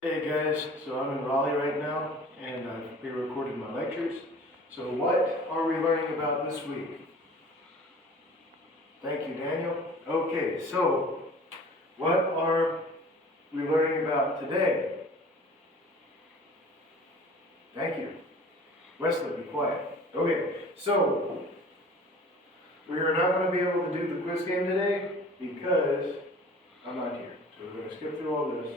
Hey guys, so I'm in Raleigh right now and I've pre-recorded my lectures. So what are we learning about this week? Thank you, Daniel. Okay, so what are we learning about today? Thank you. Wesley, be quiet. Okay, so we are not going to be able to do the quiz game today because I'm not here. So we're going to skip through all this.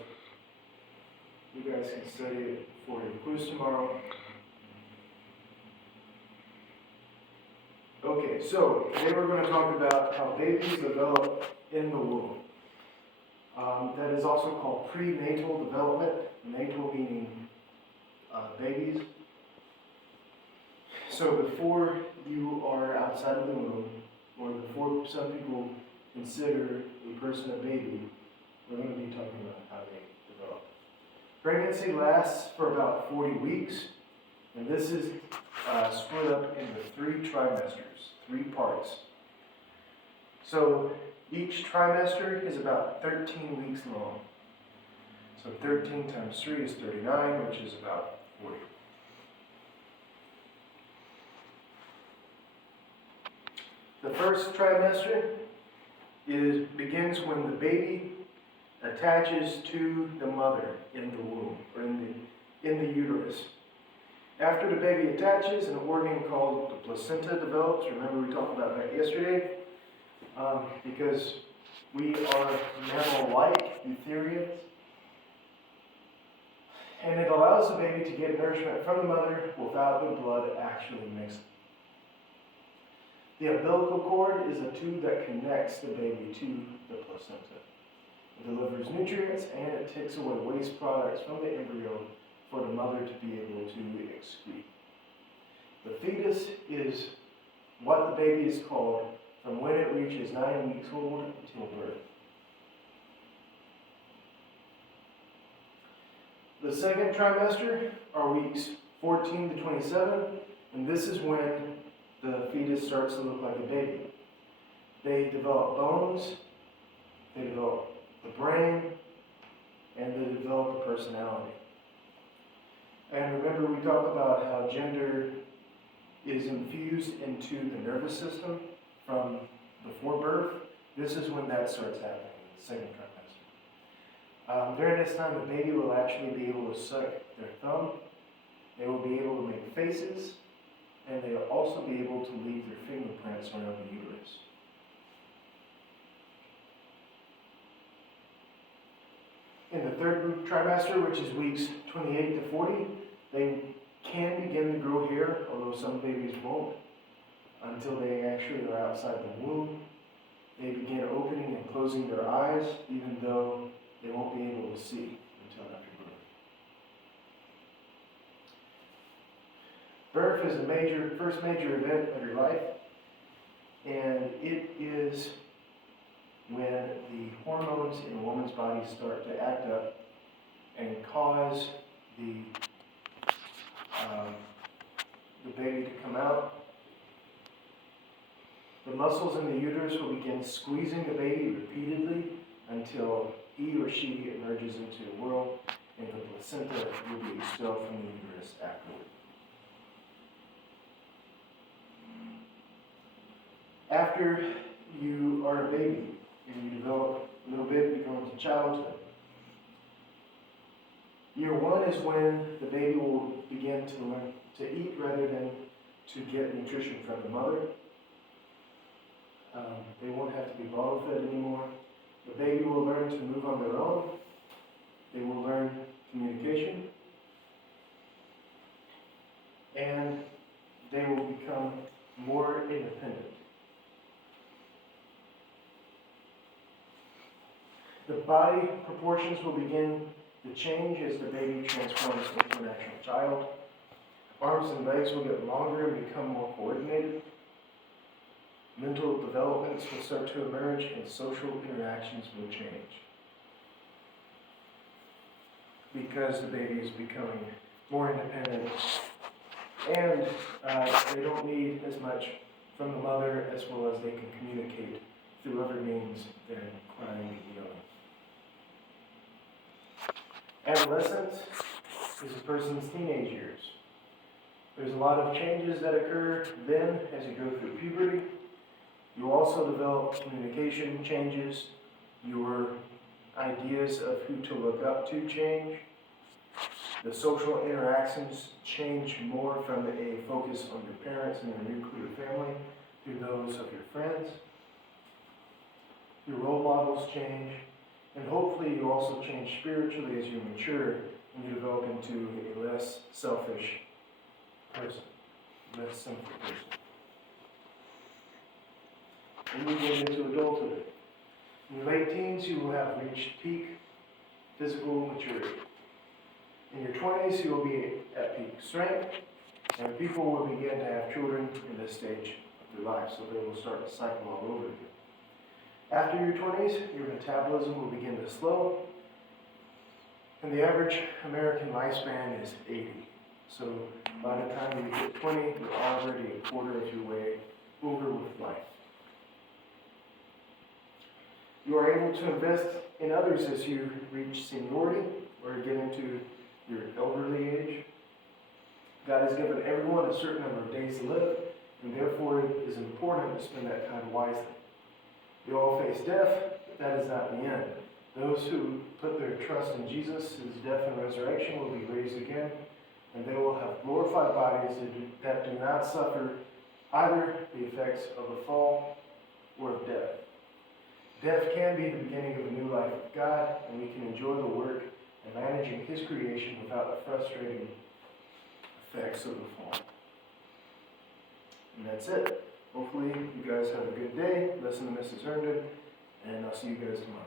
You guys can study it for your quiz tomorrow. Okay, so today we're going to talk about how babies develop in the womb. That is also called prenatal development, natal meaning babies. So before you are outside of the womb, or before some people consider a person a baby, we're going to be talking about how they develop. Pregnancy lasts for about 40 weeks, and this is split up into 3 trimesters, 3 parts. So each trimester is about 13 weeks long. So 13 times 3 is 39, which is about 40. The first trimester begins when the baby attaches to the mother in the womb, or in the uterus. After the baby attaches, an organ called the placenta develops. Remember we talked about that yesterday? Because we are mammal-like eutherians. And it allows the baby to get nourishment from the mother without the blood actually mixing. The umbilical cord is a tube that connects the baby to the placenta. It delivers nutrients and it takes away waste products from the embryo for the mother to be able to excrete. The fetus is what the baby is called from when it reaches 9 weeks old until birth. The second trimester are weeks 14 to 27, and this is when the fetus starts to look like a baby. They develop bones, they develop the brain, and they develop a personality. And remember we talked about how gender is infused into the nervous system from before birth. This is when that starts happening, the second trimester. During this time, the baby will actually be able to suck their thumb. They will be able to make faces, and they will also be able to leave their fingerprints around the uterus. In the third trimester, which is weeks 28 to 40, they can begin to grow hair, although some babies won't, until they actually are outside the womb. They begin opening and closing their eyes, even though they won't be able to see until after birth. Birth is the first major event of your life, and it is when the hormones in a woman's body start to act up and cause the baby to come out. The muscles in the uterus will begin squeezing the baby repeatedly until he or she emerges into the world, and the placenta will be expelled from the uterus afterward. After you are a baby and you develop a little bit, you go into childhood. Year 1 is when the baby will begin to learn to eat rather than to get nutrition from the mother. They won't have to be bottle fed anymore. The baby will learn to move on their own. They will learn communication. And they will become more independent. The body proportions will begin to change as the baby transforms into an actual child. Arms and legs will get longer and become more coordinated. Mental developments will start to emerge and social interactions will change. Because the baby is becoming more independent and they don't need as much from the mother, as well as they can communicate through other means than crying and yelling. Adolescence is a person's teenage years. There's a lot of changes that occur then as you go through puberty. You also develop communication changes. Your ideas of who to look up to change. The social interactions change more from a focus on your parents and your nuclear family to those of your friends. Your role models change, and hopefully you also change spiritually as you mature and you develop into a less selfish person, less sinful person. And you get into adulthood. In your late teens, you will have reached peak physical maturity. In your 20s, you will be at peak strength, and people will begin to have children in this stage of their life, so they will start to cycle all over again. After your 20s, your metabolism will begin to slow, and the average American lifespan is 80. So by the time you hit 20, you're already a quarter of your way over with life. You are able to invest in others as you reach seniority or get into your elderly age. God has given everyone a certain number of days to live, and therefore it is important to spend that time wisely. We all face death, but that is not the end. Those who put their trust in Jesus, his death and resurrection, will be raised again, and they will have glorified bodies that do not suffer either the effects of the fall or of death. Death can be the beginning of a new life with God, and we can enjoy the work and managing his creation without the frustrating effects of the fall. And that's it. Hopefully you guys have a good day. Listen to Mrs. Herndon, and I'll see you guys tomorrow.